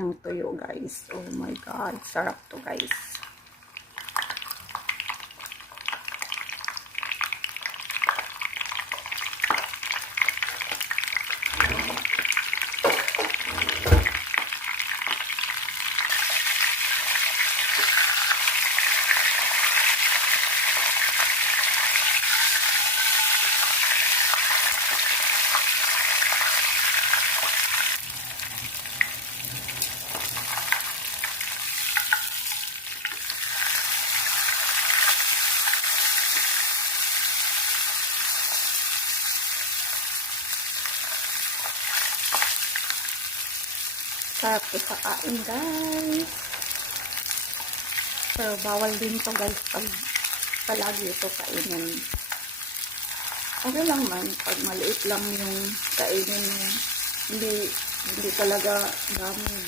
ng tuyo, guys. Oh my God, sarap to, guys. Sarap to sa kain, guys. Pero bawal din to, guys, pag palagi ito kainin. Okay lang man, pag maliit lang yung kainin mo. Hindi talaga dami ba.